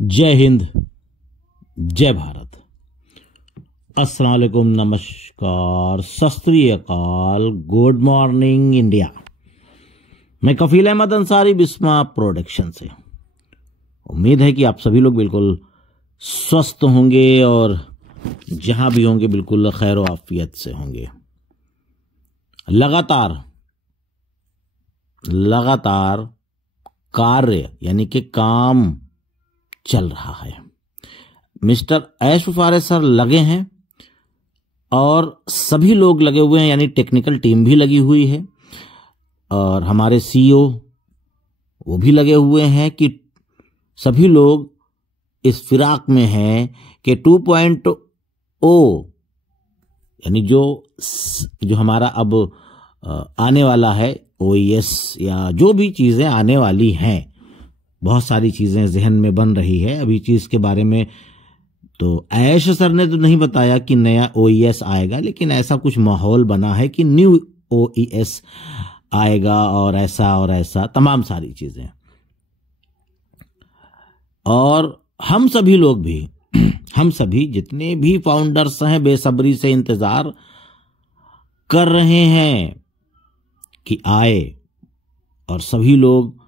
जय हिंद, जय भारत। अस्सलाम वालेकुम, नमस्कार, सत श्री अकाल, गुड मॉर्निंग इंडिया। मैं कफील अहमद अंसारी, बिस्मा प्रोडक्शन से। उम्मीद है कि आप सभी लोग बिल्कुल स्वस्थ होंगे और जहां भी होंगे बिल्कुल खैर व आफियत से होंगे। लगातार कार्य यानी कि काम चल रहा है। मिस्टर ऐश फारे सर लगे हैं और सभी लोग लगे हुए हैं, यानी टेक्निकल टीम भी लगी हुई है और हमारे सीईओ वो भी लगे हुए हैं कि सभी लोग इस फिराक में हैं कि 2.0 यानी जो हमारा अब आने वाला है OES या जो भी चीज़ें आने वाली हैं, बहुत सारी चीज़ें जहन में बन रही है। अभी चीज़ के बारे में तो ऐश सर ने तो नहीं बताया कि नया OES आएगा, लेकिन ऐसा कुछ माहौल बना है कि न्यू OES आएगा और ऐसा तमाम सारी चीज़ें। और हम सभी लोग भी हम सभी जितने भी फाउंडर्स हैं बेसब्री से इंतज़ार कर रहे हैं कि आए, और सभी लोग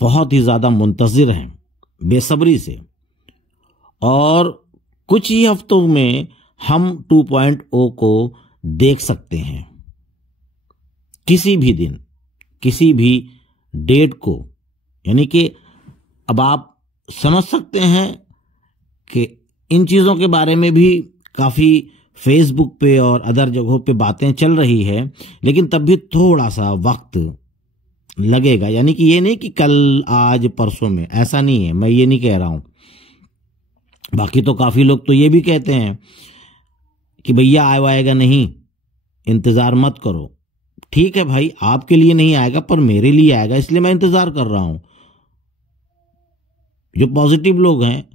बहुत ही ज़्यादा मुंतज़िर हैं बेसब्री से। और कुछ ही हफ्तों में हम 2.0 को देख सकते हैं, किसी भी दिन, किसी भी डेट को। यानी कि अब आप समझ सकते हैं कि इन चीज़ों के बारे में भी काफ़ी फेसबुक पे और अदर जगहों पे बातें चल रही है, लेकिन तब भी थोड़ा सा वक्त लगेगा। यानी कि ये नहीं कि कल, आज, परसों में, ऐसा नहीं है, मैं ये नहीं कह रहा हूं। बाकी तो काफ़ी लोग तो ये भी कहते हैं कि भैया आएगा नहीं, इंतज़ार मत करो। ठीक है भाई, आपके लिए नहीं आएगा पर मेरे लिए आएगा, इसलिए मैं इंतज़ार कर रहा हूं। जो पॉजिटिव लोग हैं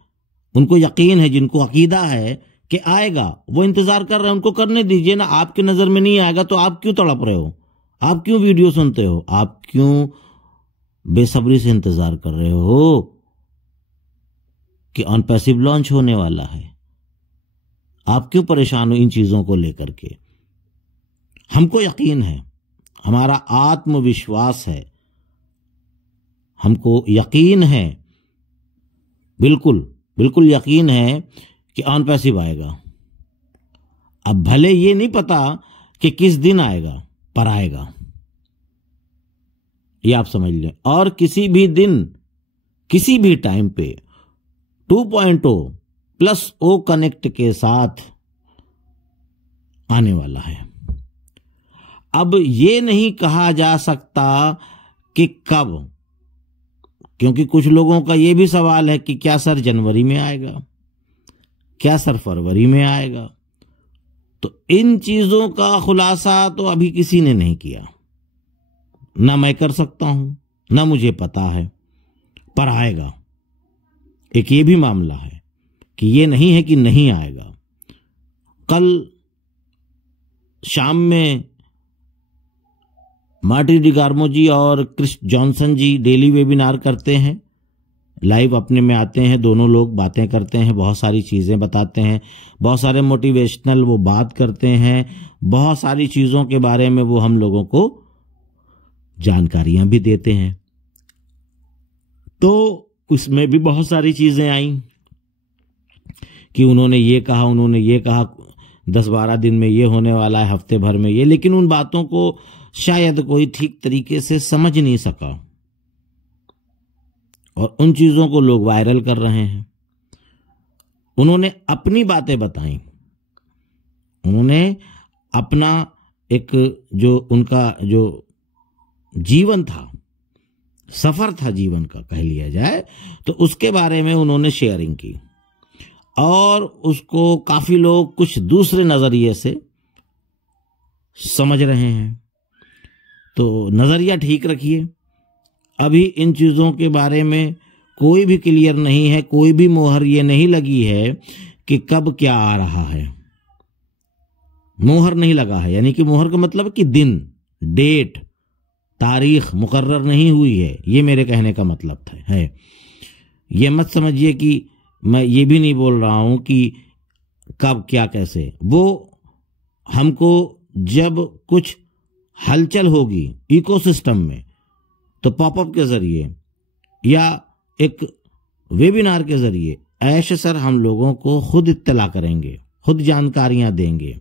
उनको यकीन है, जिनको अकीदा है कि आएगा, वो इंतज़ार कर रहे हैं, उनको करने दीजिए ना। आपकी नज़र में नहीं आएगा तो आप क्यों तड़प रहे हो? आप क्यों वीडियो सुनते हो? आप क्यों बेसब्री से इंतजार कर रहे हो कि ऑन पैसिव लॉन्च होने वाला है? आप क्यों परेशान हो इन चीजों को लेकर के? हमको यकीन है, हमारा आत्मविश्वास है, हमको यकीन है, बिल्कुल बिल्कुल यकीन है कि ऑन पैसिव आएगा। अब भले ये नहीं पता कि किस दिन आएगा, पर आएगा, ये आप समझ लें। और किसी भी दिन, किसी भी टाइम पे 2.0 प्लस O कनेक्ट के साथ आने वाला है। अब ये नहीं कहा जा सकता कि कब, क्योंकि कुछ लोगों का ये भी सवाल है कि क्या सर जनवरी में आएगा, क्या सर फरवरी में आएगा। तो इन चीजों का खुलासा तो अभी किसी ने नहीं किया, ना मैं कर सकता हूं, ना मुझे पता है, पर आएगा। एक ये भी मामला है कि ये नहीं है कि नहीं आएगा। कल शाम में मार्टी डिगार्मो जी और क्रिस जॉनसन जी डेली वेबिनार करते हैं, लाइव अपने में आते हैं, दोनों लोग बातें करते हैं, बहुत सारी चीज़ें बताते हैं, बहुत सारे मोटिवेशनल वो बात करते हैं, बहुत सारी चीज़ों के बारे में वो हम लोगों को जानकारियां भी देते हैं। तो उसमें भी बहुत सारी चीज़ें आई कि उन्होंने ये कहा, 10-12 दिन में ये होने वाला है, हफ्ते भर में ये। लेकिन उन बातों को शायद कोई ठीक तरीके से समझ नहीं सका और उन चीज़ों को लोग वायरल कर रहे हैं। उन्होंने अपनी बातें बताई, उन्होंने अपना एक जो उनका जो जीवन था, सफ़र था जीवन का कह लिया जाए, तो उसके बारे में उन्होंने शेयरिंग की और उसको काफ़ी लोग कुछ दूसरे नज़रिए से समझ रहे हैं। तो नज़रिया ठीक रखिए। अभी इन चीज़ों के बारे में कोई भी क्लियर नहीं है, कोई भी मोहर ये नहीं लगी है कि कब क्या आ रहा है। मोहर नहीं लगा है, यानी कि मोहर का मतलब कि दिन, डेट, तारीख मुकर्रर नहीं हुई है, ये मेरे कहने का मतलब है। ये मत समझिए कि मैं ये भी नहीं बोल रहा हूं कि कब क्या कैसे, वो हमको जब कुछ हलचल होगी इकोसिस्टम में तो पॉपअप के जरिए या एक वेबिनार के जरिए ऐसे सर हम लोगों को खुद इत्तला करेंगे, खुद जानकारियां देंगे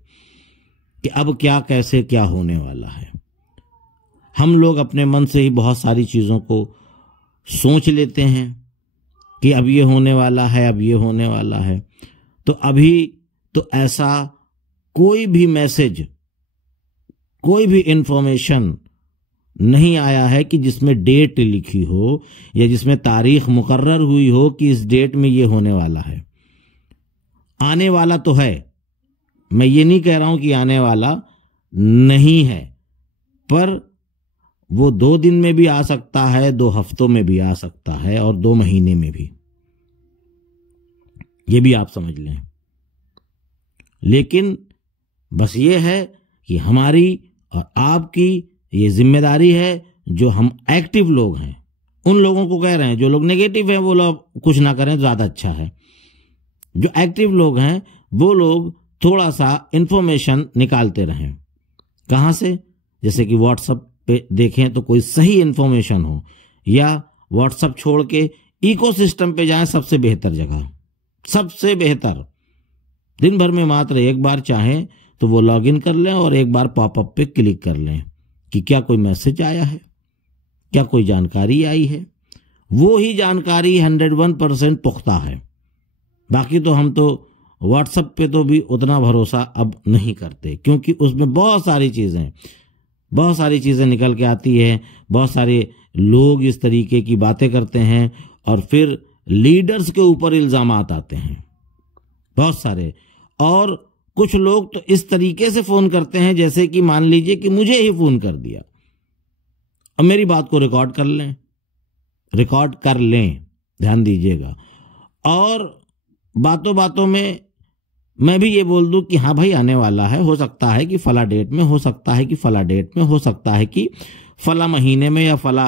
कि अब क्या कैसे क्या होने वाला है। हम लोग अपने मन से ही बहुत सारी चीज़ों को सोच लेते हैं कि अब ये होने वाला है, अब ये होने वाला है। तो अभी तो ऐसा कोई भी मैसेज, कोई भी इंफॉर्मेशन नहीं आया है कि जिसमें डेट लिखी हो या जिसमें तारीख मुकर्रर हुई हो कि इस डेट में ये होने वाला है। आने वाला तो है, मैं ये नहीं कह रहा हूं कि आने वाला नहीं है, पर वो 2 दिन में भी आ सकता है, 2 हफ्तों में भी आ सकता है और 2 महीने में भी, ये भी आप समझ लें। लेकिन बस ये है कि हमारी और आपकी ये जिम्मेदारी है, जो हम एक्टिव लोग हैं उन लोगों को कह रहे हैं। जो लोग नेगेटिव हैं वो लोग कुछ ना करें तो ज़्यादा अच्छा है। जो एक्टिव लोग हैं वो लोग थोड़ा सा इंफॉर्मेशन निकालते रहें। कहाँ से? जैसे कि व्हाट्सएप पे देखें तो कोई सही इंफॉर्मेशन हो, या व्हाट्सएप छोड़ के इकोसिस्टम पे जाएं, सबसे बेहतर जगह, सबसे बेहतर। दिन भर में मात्र एक बार चाहें तो वो लॉगिन कर लें और एक बार पॉपअप पे क्लिक कर लें कि क्या कोई मैसेज आया है, क्या कोई जानकारी आई है। वो ही जानकारी 101% पुख्ता है। बाकी तो हम तो व्हाट्सएप पे तो भी उतना भरोसा अब नहीं करते, क्योंकि उसमें बहुत सारी चीज़ें निकल के आती है। बहुत सारे लोग इस तरीके की बातें करते हैं और फिर लीडर्स के ऊपर इल्ज़ामात आते हैं बहुत सारे। और कुछ लोग तो इस तरीके से फ़ोन करते हैं जैसे कि मान लीजिए कि मुझे ही फ़ोन कर दिया। अब मेरी बात को रिकॉर्ड कर लें, ध्यान दीजिएगा। और बातों बातों में मैं भी ये बोल दूं कि हाँ भाई आने वाला है, हो सकता है कि फला डेट में, हो सकता है कि फला डेट में, हो सकता है कि फला महीने में या फला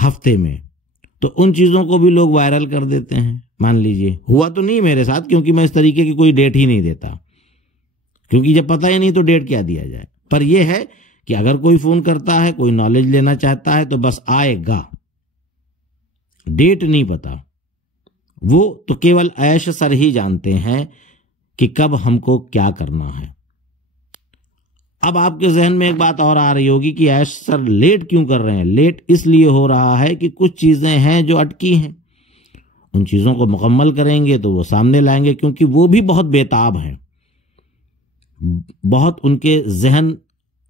हफ्ते में। तो उन चीज़ों को भी लोग वायरल कर देते हैं। मान लीजिए हुआ तो नहीं मेरे साथ, क्योंकि मैं इस तरीके की कोई डेट ही नहीं देता, क्योंकि जब पता ही नहीं तो डेट क्या दिया जाए। पर यह है कि अगर कोई फ़ोन करता है, कोई नॉलेज लेना चाहता है तो बस आएगा, डेट नहीं पता। वो तो केवल ऐश सर ही जानते हैं कि कब हमको क्या करना है। अब आपके जहन में एक बात और आ रही होगी कि ऐश सर लेट क्यों कर रहे हैं। लेट इसलिए हो रहा है कि कुछ चीज़ें हैं जो अटकी हैं, उन चीज़ों को मुकम्मल करेंगे तो वो सामने लाएंगे, क्योंकि वो भी बहुत बेताब हैं। बहुत उनके जहन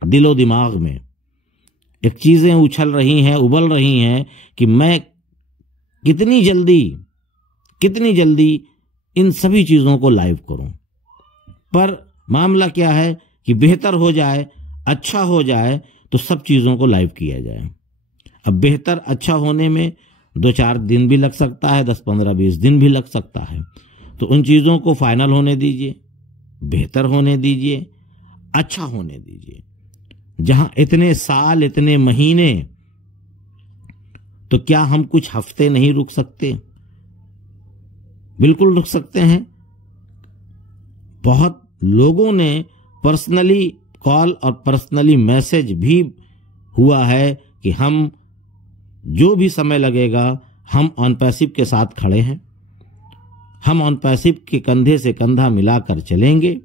दिलो दिमाग में एक चीज़ें उछल रही हैं, उबल रही हैं कि मैं कितनी जल्दी इन सभी चीज़ों को लाइव करूं। पर मामला क्या है कि बेहतर हो जाए, अच्छा हो जाए तो सब चीज़ों को लाइव किया जाए। अब बेहतर अच्छा होने में 2-4 दिन भी लग सकता है, 10, 15, 20 दिन भी लग सकता है। तो उन चीज़ों को फाइनल होने दीजिए, बेहतर होने दीजिए, अच्छा होने दीजिए। जहां इतने साल, इतने महीने, तो क्या हम कुछ हफ्ते नहीं रुक सकते? बिल्कुल रुक सकते हैं। बहुत लोगों ने पर्सनली कॉल और पर्सनली मैसेज भी हुआ है कि हम जो भी समय लगेगा हम ऑन पैसिव के साथ खड़े हैं, हम ऑन पैसिव के कंधे से कंधा मिलाकर चलेंगे,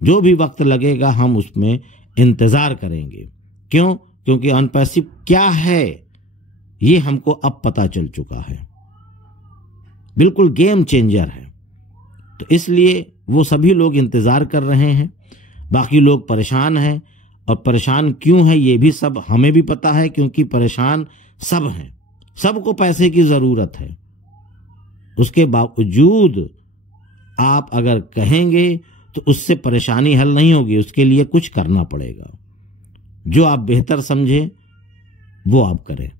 जो भी वक्त लगेगा हम उसमें इंतजार करेंगे। क्यों? क्योंकि ऑन पैसिव क्या है ये हमको अब पता चल चुका है, बिल्कुल गेम चेंजर है। तो इसलिए वो सभी लोग इंतजार कर रहे हैं। बाकी लोग परेशान हैं, और परेशान क्यों है ये भी सब हमें भी पता है, क्योंकि परेशान सब हैं, सबको पैसे की जरूरत है। उसके बावजूद आप अगर कहेंगे तो उससे परेशानी हल नहीं होगी, उसके लिए कुछ करना पड़ेगा। जो आप बेहतर समझें वो आप करें।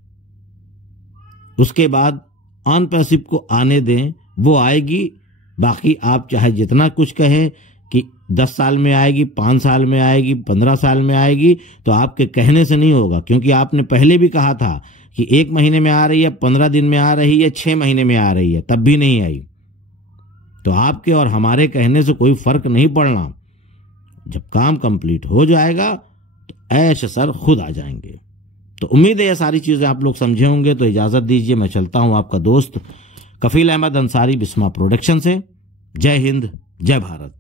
उसके बाद ऑन पैसिव को आने दें, वो आएगी। बाकी आप चाहे जितना कुछ कहें कि 10 साल में आएगी, 5 साल में आएगी, 15 साल में आएगी, तो आपके कहने से नहीं होगा, क्योंकि आपने पहले भी कहा था कि 1 महीने में आ रही है, 15 दिन में आ रही है, 6 महीने में आ रही है, तब भी नहीं आई। तो आपके और हमारे कहने से कोई फर्क नहीं पड़ना। जब काम कंप्लीट हो जाएगा तो ऐश सर खुद आ जाएंगे। तो उम्मीद है ये सारी चीजें आप लोग समझे होंगे। तो इजाजत दीजिए, मैं चलता हूं आपका दोस्त कफील अहमद अंसारी, बिस्मा प्रोडक्शन से। जय हिंद, जय भारत।